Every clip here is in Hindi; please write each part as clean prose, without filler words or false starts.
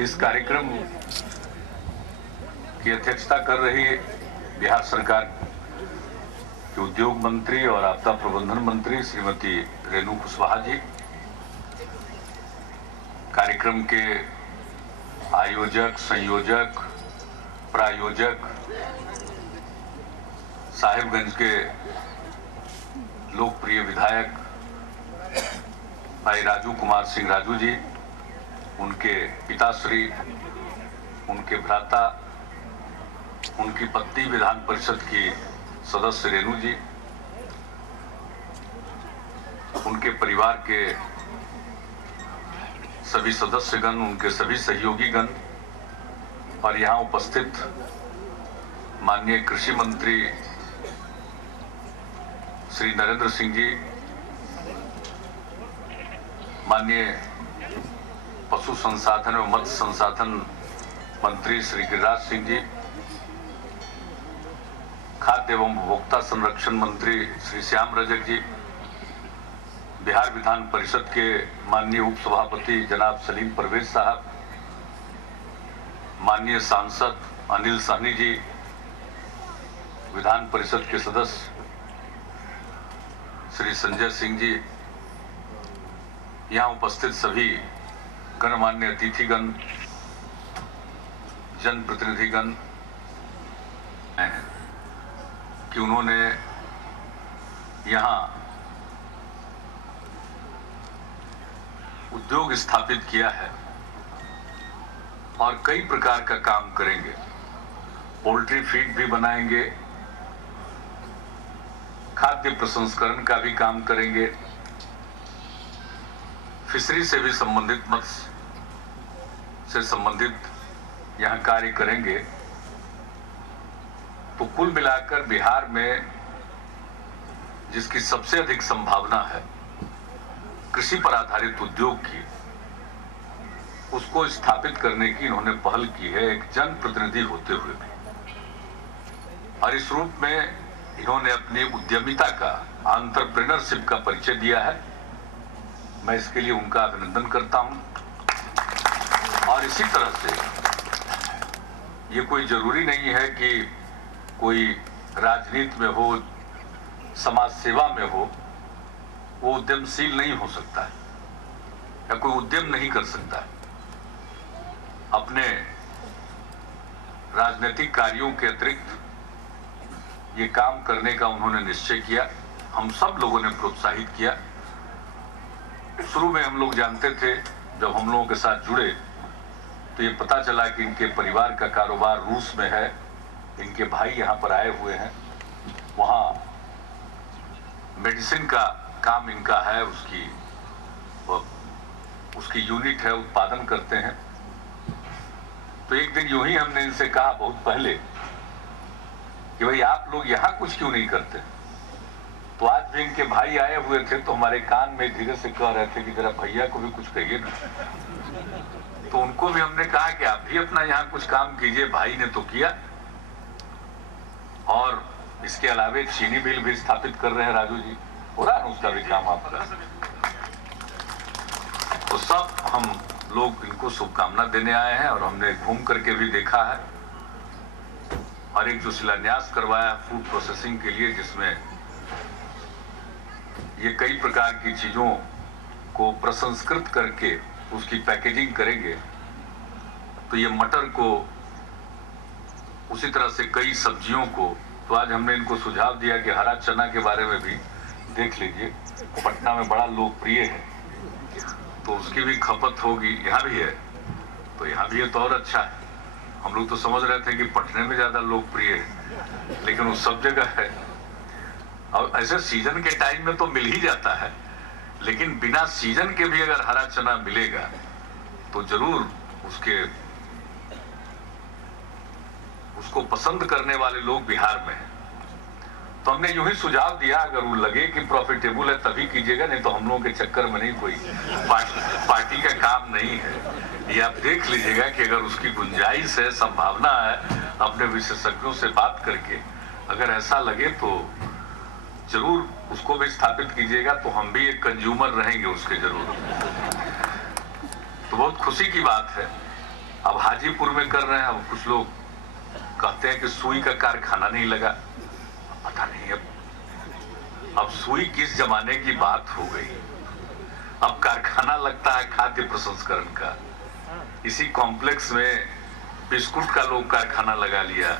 इस कार्यक्रम की अध्यक्षता कर रही बिहार सरकार के उद्योग मंत्री और आपदा प्रबंधन मंत्री श्रीमती रेणु कुशवाहा जी, कार्यक्रम के आयोजक, संयोजक, प्रायोजक, साहिबगंज के लोकप्रिय विधायक भाई राजू कुमार सिंह राजू जी, उनके पिताश्री, उनके भ्राता, उनकी पत्नी विधान परिषद की सदस्य रेणु जी, उनके परिवार के सभी सदस्यगण, उनके सभी सहयोगीगण और यहाँ उपस्थित माननीय कृषि मंत्री श्री नरेंद्र सिंह जी, माननीय पशु संसाधन एवं मत्स्य संसाधन मंत्री श्री गिरिराज सिंह जी, खाद्य एवं उपभोक्ता संरक्षण मंत्री श्री श्याम रजक जी, बिहार विधान परिषद के माननीय उपसभापति जनाब सलीम परवेज साहब, माननीय सांसद अनिल सहनी जी, विधान परिषद के सदस्य श्री संजय सिंह जी, यहाँ उपस्थित सभी गणमान्य अतिथिगण, जनप्रतिनिधिगण कि उन्होंने यहाँ उद्योग स्थापित किया है और कई प्रकार का काम करेंगे। पोल्ट्री फीड भी बनाएंगे, खाद्य प्रसंस्करण का भी काम करेंगे, फिशरी से भी संबंधित, मत्स्य से संबंधित यहाँ कार्य करेंगे। तो कुल मिलाकर बिहार में जिसकी सबसे अधिक संभावना है कृषि पर आधारित उद्योग की, उसको स्थापित करने की इन्होंने पहल की है, एक जनप्रतिनिधि होते हुए भी। और इस रूप में इन्होंने अपनी उद्यमिता का, एंटरप्रेन्योरशिप का परिचय दिया है। मैं इसके लिए उनका अभिनंदन करता हूं। और इसी तरह से ये कोई जरूरी नहीं है कि कोई राजनीति में हो, समाज सेवा में हो, वो उद्यमशील नहीं हो सकता है या कोई उद्यम नहीं कर सकता है। अपने राजनीतिक कार्यों के अतिरिक्त ये काम करने का उन्होंने निश्चय किया, हम सब लोगों ने प्रोत्साहित किया। शुरू में हम लोग जानते थे, जब हम लोगों के साथ जुड़े तो ये पता चला कि इनके परिवार का कारोबार रूस में है, इनके भाई यहाँ पर आए हुए हैं, वहाँ मेडिसिन का काम इनका है, उसकी यूनिट है, उत्पादन करते हैं। तो एक दिन यूं ही हमने इनसे कहा बहुत पहले कि भाई आप लोग यहाँ कुछ क्यों नहीं करते। तो आज भी इनके भाई आए हुए थे तो हमारे कान में धीरे से कह रहे थे कि जरा भैया को भी कुछ कहिए ना। तो उनको भी हमने कहा कि आप भी अपना यहाँ कुछ काम कीजिए। भाई ने तो किया, और इसके अलावे चीनी मिल भी स्थापित कर रहे हैं राजू जी, हो रहा है उसका भी काम आपका। तो सब हम लोग इनको शुभकामना देने आए हैं और हमने घूम करके भी देखा है। और एक जो शिलान्यास करवाया फूड प्रोसेसिंग के लिए, जिसमें ये कई प्रकार की चीजों को प्रसंस्कृत करके उसकी पैकेजिंग करेंगे। तो ये मटर को, उसी तरह से कई सब्जियों को, तो आज हमने इनको सुझाव दिया कि हरा चना के बारे में भी देख लीजिए, वो पटना में बड़ा लोकप्रिय है, तो उसकी भी खपत होगी। यहाँ भी है, तो यहाँ भी है तो और अच्छा है। हम लोग तो समझ रहे थे कि पटने में ज्यादा लोकप्रिय है, लेकिन वो सब जगह है। और ऐसे सीजन के टाइम में तो मिल ही जाता है, लेकिन बिना सीजन के भी अगर हरा चना मिलेगा तो जरूर उसको पसंद करने वाले लोग बिहार में हैं। तो हमने यूं ही सुझाव दिया, अगर वो लगे कि प्रॉफिटेबल है तभी कीजिएगा, नहीं तो हम लोगों के चक्कर में नहीं, कोई पार्टी का काम नहीं है। ये आप देख लीजिएगा कि अगर उसकी गुंजाइश है, संभावना है, अपने विशेषज्ञों से बात करके अगर ऐसा लगे तो जरूर उसको भी स्थापित कीजिएगा, तो हम भी एक कंज्यूमर रहेंगे उसके जरूर। तो बहुत खुशी की बात है अब हाजीपुर में कर रहे हैं, अब कुछ लोग कहते हैं कि सुई का कारखाना नहीं लगा। पता नहीं अब सुई किस जमाने की बात हो गई। अब कारखाना लगता है खाद्य प्रसंस्करण का। इसी कॉम्प्लेक्स में बिस्कुट का लोग कारखाना लगा लिया,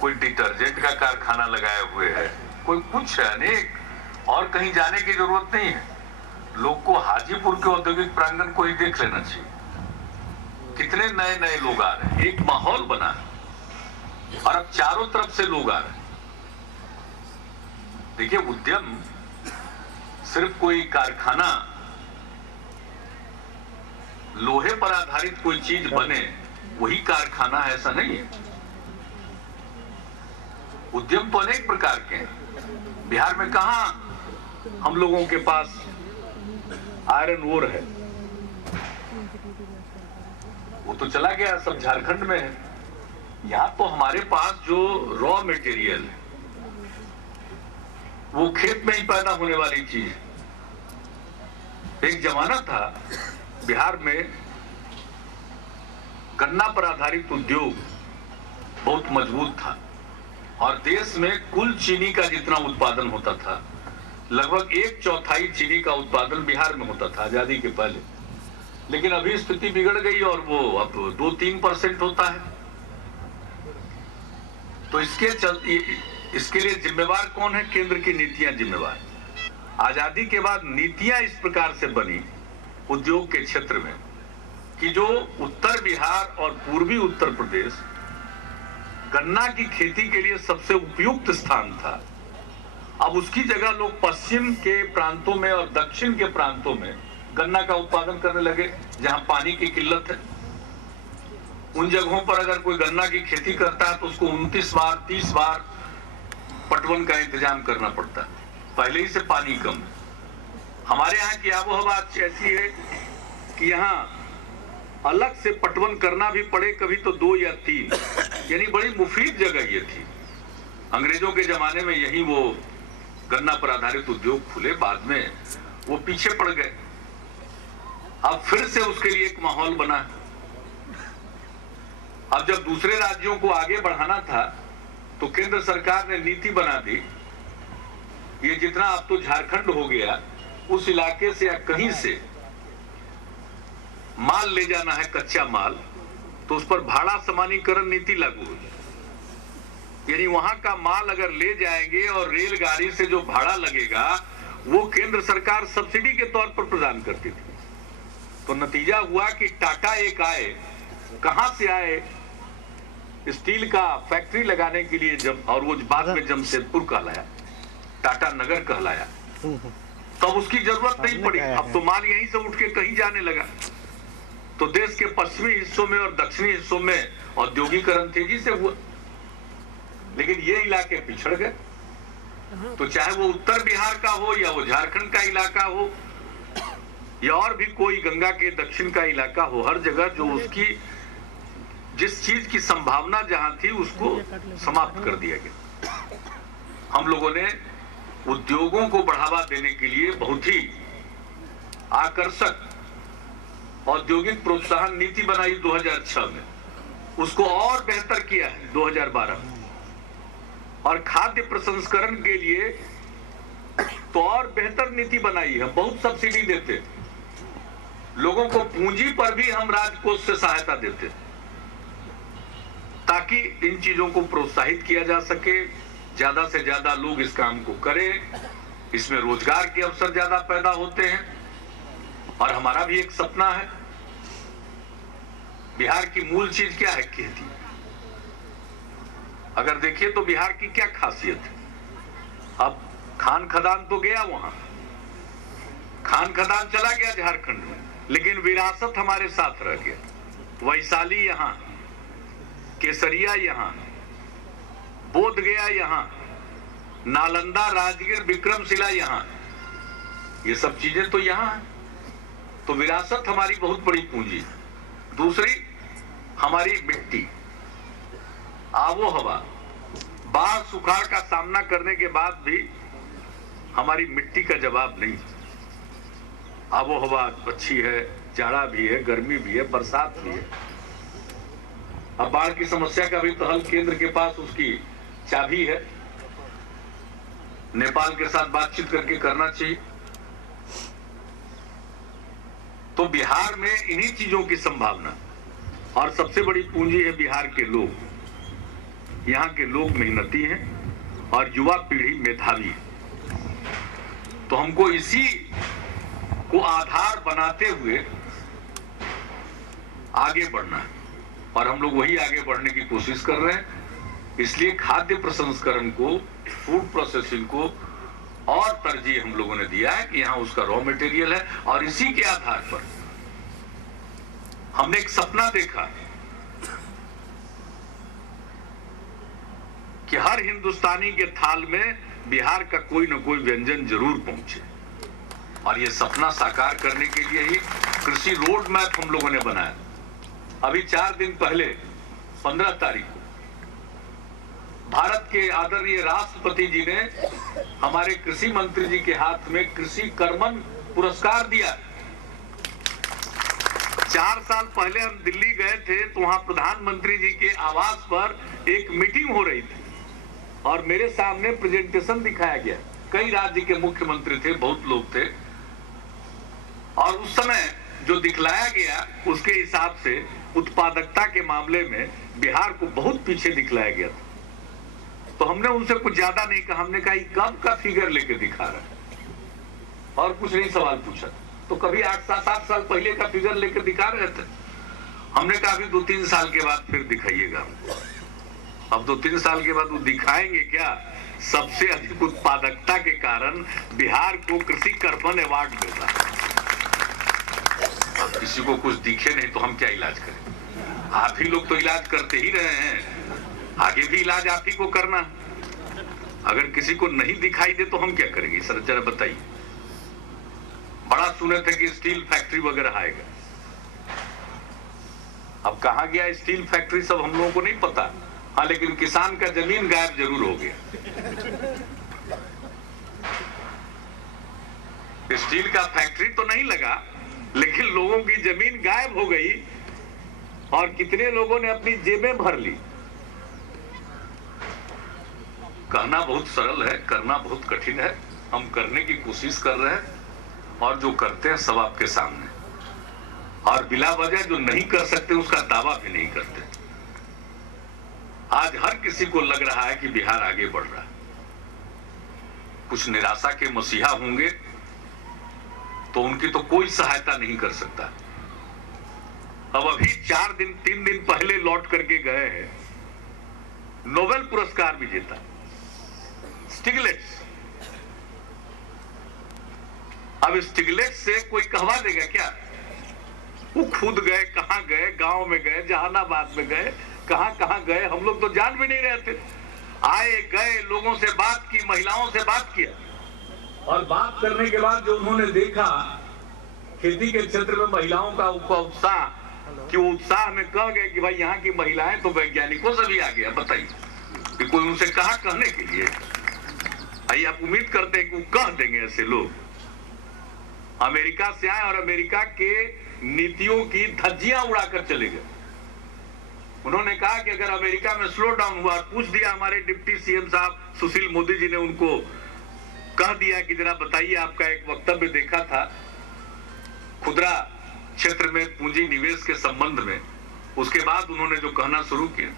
कोई डिटर्जेंट का कारखाना लगाए हुए है, कोई कुछ है अनेक, और कहीं जाने की जरूरत नहीं है। लोग को हाजीपुर के औद्योगिक प्रांगण को ही देख लेना चाहिए। कितने नए नए लोग आ रहे हैं, एक माहौल बना है और अब चारों तरफ से लोग आ रहे हैं। देखिए, उद्यम सिर्फ कोई कारखाना, लोहे पर आधारित कोई चीज बने वही कारखाना है, ऐसा नहीं है। उद्यम तो अनेक प्रकार के हैं। बिहार में कहां हम लोगों के पास आयरन ओर है, वो तो चला गया, सब झारखंड में है। यहां तो हमारे पास जो रॉ मटेरियल है वो खेत में ही पैदा होने वाली चीज। एक जमाना था बिहार में गन्ना पर आधारित उद्योग बहुत मजबूत था और देश में कुल चीनी का जितना उत्पादन होता था, लगभग 1/4 चीनी का उत्पादन बिहार में होता था आजादी के पहले। लेकिन अभी स्थिति बिगड़ गई और वो अब 2-3% होता है। तो इसके लिए जिम्मेवार कौन है? केंद्र की नीतियां जिम्मेवार। आजादी के बाद नीतियां इस प्रकार से बनी उद्योग के क्षेत्र में कि जो उत्तर बिहार और पूर्वी उत्तर प्रदेश गन्ना की खेती के लिए सबसे उपयुक्त स्थान था, अब उसकी जगह लोग पश्चिम के प्रांतों में और दक्षिण के प्रांतों में गन्ना का उत्पादन करने लगे जहां पानी की किल्लत है। उन जगहों पर अगर कोई गन्ना की खेती करता है तो उसको 29 बार 30 बार पटवन का इंतजाम करना पड़ता है, पहले ही से पानी कम है। हमारे यहाँ की आबोहवा ऐसी है कि यहाँ अलग से पटवन करना भी पड़े, कभी तो 2 या 3, यानी बड़ी मुफीद जगह ये थी। अंग्रेजों के जमाने में यही वो गन्ना पर आधारित उद्योग खुले, बाद में वो पीछे पड़ गए। अब फिर से उसके लिए एक माहौल बना। अब जब दूसरे राज्यों को आगे बढ़ाना था तो केंद्र सरकार ने नीति बना दी, ये जितना अब तो झारखंड हो गया, उस इलाके से या कहीं से माल ले जाना है, कच्चा माल, तो उस पर भाड़ा समानीकरण नीति लागू हुई। यानी वहां का माल अगर ले जाएंगे और रेलगाड़ी से जो भाड़ा लगेगा वो केंद्र सरकार सब्सिडी के तौर पर प्रदान करती थी। तो नतीजा हुआ कि टाटा एक आए, कहां से आए? स्टील का फैक्ट्री लगाने के लिए और वो बाद में जमशेदपुर कहलाया, टाटा नगर कहलाया। तब उसकी जरूरत नहीं पड़ी, अब तो माल यहीं से उठ के कहीं जाने लगा। तो देश के पश्चिमी हिस्सों में और दक्षिणी हिस्सों में औद्योगिकरण तेजी से हुआ, लेकिन ये इलाके पिछड़ गए। तो चाहे वो उत्तर बिहार का हो या वो झारखंड का इलाका हो या और भी कोई गंगा के दक्षिण का इलाका हो, हर जगह जो उसकी जिस चीज की संभावना जहां थी उसको समाप्त कर दिया गया। हम लोगों ने उद्योगों को बढ़ावा देने के लिए बहुत ही आकर्षक औद्योगिक प्रोत्साहन नीति बनाई 2006 में, उसको और बेहतर किया है 2012 में। और खाद्य प्रसंस्करण के लिए तो और बेहतर नीति बनाई है, बहुत सब्सिडी देते, लोगों को पूंजी पर भी हम राजकोष से सहायता देते ताकि इन चीजों को प्रोत्साहित किया जा सके, ज्यादा से ज्यादा लोग इस काम को करें, इसमें रोजगार के अवसर ज्यादा पैदा होते हैं। और हमारा भी एक सपना है, बिहार की मूल चीज क्या है? खेती। अगर देखिए तो बिहार की क्या खासियत है? अब खान खदान तो गया, वहां खान खदान चला गया झारखंड में, लेकिन विरासत हमारे साथ रह गया। वैशाली यहाँ, केसरिया यहाँ, बोध गया यहाँ, नालंदा, राजगीर, विक्रमशिला यहाँ, ये सब चीजें तो यहाँ है। तो विरासत हमारी बहुत बड़ी पूंजी। दूसरी हमारी मिट्टी, आबो हवा, बाढ़ सुखाड़ का सामना करने के बाद भी हमारी मिट्टी का जवाब नहीं। आबो हवा अच्छी है, जाड़ा भी है, गर्मी भी है, बरसात भी है। अब बाढ़ की समस्या का भी तो हल केंद्र के पास उसकी चाबी है, नेपाल के साथ बातचीत करके करना चाहिए। तो बिहार में इन्हीं चीजों की संभावना और सबसे बड़ी पूंजी है बिहार के लोग। यहाँ के लोग मेहनती हैं और युवा पीढ़ी मेधावी है। तो हमको इसी को आधार बनाते हुए आगे बढ़ना है और हम लोग वही आगे बढ़ने की कोशिश कर रहे हैं। इसलिए खाद्य प्रसंस्करण को, फूड प्रोसेसिंग को और तरजीह हम लोगों ने दिया है कि यहाँ उसका रॉ मटेरियल है और इसी के आधार पर हमने एक सपना देखा कि हर हिंदुस्तानी के थाल में बिहार का कोई न कोई व्यंजन जरूर पहुंचे। और ये सपना साकार करने के लिए ही कृषि रोड मैप हम लोगों ने बनाया। अभी 4 दिन पहले 15 तारीख को भारत के आदरणीय राष्ट्रपति जी ने हमारे कृषि मंत्री जी के हाथ में कृषि कर्मण पुरस्कार दिया। 4 साल पहले हम दिल्ली गए थे तो वहां प्रधानमंत्री जी के आवास पर एक मीटिंग हो रही थी और मेरे सामने प्रेजेंटेशन दिखाया गया। कई राज्य के मुख्यमंत्री थे, बहुत लोग थे और उस समय जो दिखलाया गया उसके हिसाब से उत्पादकता के मामले में बिहार को बहुत पीछे दिखलाया गया था। तो हमने उनसे कुछ ज्यादा नहीं कहा, हमने कहा कब का फिगर लेके दिखा रहा है और कुछ नहीं सवाल पूछा। तो कभी 8-7 साल पहले का फिगर लेके दिखा रहे थे। हमने कहा अभी 2-3 साल के बाद फिर दिखाइएगा। अब 2-3 साल के बाद वो दिखाएंगे क्या? सबसे अधिक उत्पादकता के कारण बिहार को कृषि कर्मण अवार्ड मिला। अब किसी को कुछ दिखे नहीं तो हम क्या इलाज करें? आप ही लोग तो इलाज करते ही रहे हैं, आगे भी इलाज आप ही को करना। अगर किसी को नहीं दिखाई दे तो हम क्या करेंगे? सर जरा बताइए। बड़ा सुने थे कि स्टील फैक्ट्री वगैरह आएगा। अब कहां गया स्टील फैक्ट्री सब हम लोगों को नहीं पता। हाँ, लेकिन किसान का जमीन गायब जरूर हो गया। स्टील का फैक्ट्री तो नहीं लगा, लेकिन लोगों की जमीन गायब हो गई और कितने लोगों ने अपनी जेबें भर ली। कहना बहुत सरल है, करना बहुत कठिन है। हम करने की कोशिश कर रहे हैं और जो करते हैं सब आपके सामने। और बिला वजह जो नहीं कर सकते उसका दावा भी नहीं करते। आज हर किसी को लग रहा है कि बिहार आगे बढ़ रहा है। कुछ निराशा के मसीहा होंगे तो उनकी तो कोई सहायता नहीं कर सकता। अब अभी 3 दिन पहले लौट करके गए हैं नोबेल पुरस्कार विजेता स्टिग्लिट्स। अब स्टिग्लिट्स से कोई कहवा देगा क्या? वो खुद गए, कहां गए, गांव में गए, जहानाबाद में गए, कहां गए, हम लोग तो जान भी नहीं रहे थे। आए गए, लोगों से बात की, महिलाओं से बात किया और बात करने के बाद जो उन्होंने देखा खेती के क्षेत्र में महिलाओं का उत्साह, कि वो उत्साह में कह गए कि भाई यहाँ की महिलाएं तो वैज्ञानिकों से भी आ गया। बताइए कि कोई उनसे कहा कहने के लिए? आइए, आप उम्मीद करते हैं कि वो कह देंगे ऐसे लोग। अमेरिका से आए और अमेरिका के नीतियों की धज्जियां उड़ाकर चले गए। उन्होंने कहा कि अगर अमेरिका में स्लो डाउन हुआ, पूछ दिया हमारे डिप्टी सीएम साहब सुशील मोदी जी ने, उनको कह दिया कि जरा बताइए, आपका एक वक्तव्य देखा था खुदरा क्षेत्र में पूंजी निवेश के संबंध में। उसके बाद उन्होंने जो कहना शुरू किया,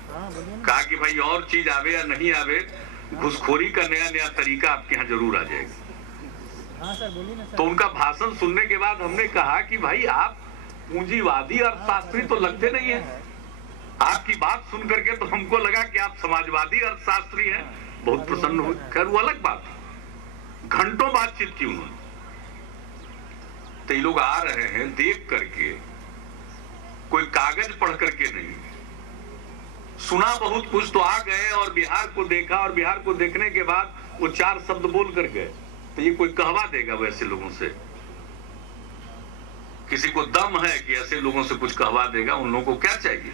कहा कि भाई और चीज आवे या नहीं आवे, घुसखोरी का नया तरीका आपके यहाँ जरूर आ जाएगा। हाँ सर, बोलिए ना सर। तो उनका भाषण सुनने के बाद हमने कहा कि भाई आप पूंजीवादी अर्थशास्त्री तो लगते नहीं है। आपकी बात सुन करके तो हमको लगा कि आप समाजवादी अर्थशास्त्री हैं। बहुत प्रसन्न हुए। खैर वो अलग बात है। घंटों बातचीत की उन्होंने। तो ये लोग आ रहे हैं देख करके, कोई कागज पढ़ करके नहीं, सुना बहुत कुछ तो आ गए और बिहार को देखा और बिहार को देखने के बाद वो 4 शब्द बोल कर गए। तो ये कोई कहवा देगा वैसे लोगों से? किसी को दम है कि ऐसे लोगों से कुछ कहवा देगा? उन लोगों को क्या चाहिए?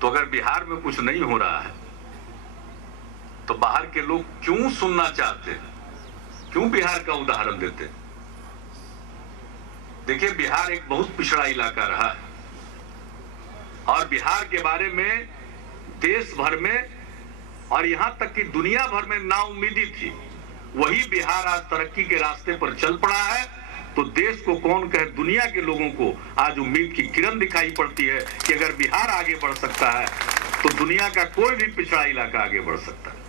तो अगर बिहार में कुछ नहीं हो रहा है तो बाहर के लोग क्यों सुनना चाहते हैं? क्यों बिहार का उदाहरण देते हैं? देखिए, बिहार एक बहुत पिछड़ा इलाका रहा है और और बिहार के बारे में देश भर में और यहां तक कि दुनिया भर में नाउम्मीदी थी, वही बिहार आज तरक्की के रास्ते पर चल पड़ा है। तो देश को कौन कहे, दुनिया के लोगों को आज उम्मीद की किरण दिखाई पड़ती है कि अगर बिहार आगे बढ़ सकता है तो दुनिया का कोई भी पिछड़ा इलाका आगे बढ़ सकता है।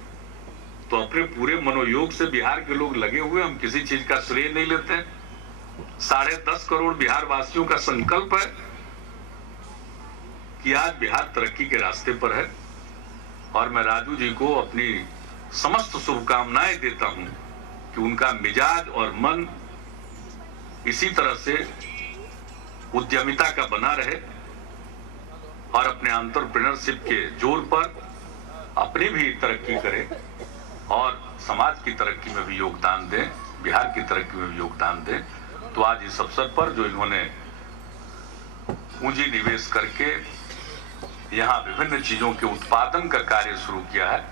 तो अपने पूरे मनोयोग से बिहार के लोग लगे हुए, हम किसी चीज का श्रेय नहीं लेते हैं। 10.5 करोड़ बिहार वासियों का संकल्प है कि आज बिहार तरक्की के रास्ते पर है और मैं राजू जी को अपनी समस्त शुभकामनाएं देता हूं कि उनका मिजाज और मन इसी तरह से उद्यमिता का बना रहे और अपने एंटरप्रेन्योरशिप के जोर पर अपनी भी तरक्की करे और समाज की तरक्की में भी योगदान दें, बिहार की तरक्की में भी योगदान दें। तो आज इस अवसर पर जो इन्होंने पूंजी निवेश करके यहाँ विभिन्न चीजों के उत्पादन का कार्य शुरू किया है,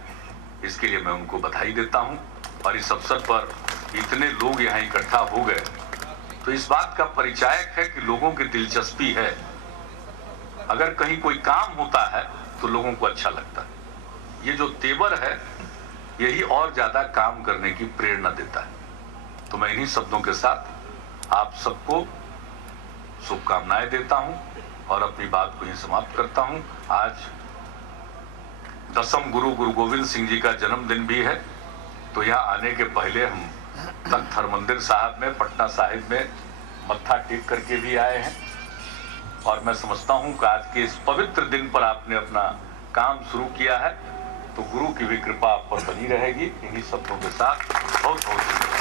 इसके लिए मैं उनको बधाई देता हूं। और इस अवसर पर इतने लोग यहाँ इकट्ठा हो गए तो इस बात का परिचायक है कि लोगों की दिलचस्पी है। अगर कहीं कोई काम होता है तो लोगों को अच्छा लगता है। ये जो तेवर है यही और ज्यादा काम करने की प्रेरणा देता है। तो मैं इन्हीं शब्दों के साथ आप सबको शुभकामनाएं देता हूं और अपनी बात को ही समाप्त करता हूं। आज 10वें गुरु गोविंद सिंह जी का जन्मदिन भी है, तो यहाँ आने के पहले हम तख्त हरमंदिर साहब में, पटना साहिब में मत्था टेक करके भी आए हैं। और मैं समझता हूं कि आज के इस पवित्र दिन पर आपने अपना काम शुरू किया है, तो गुरु की भी कृपा आप पर बनी रहेगी। इन्हीं शब्दों के साथ बहुत बहुत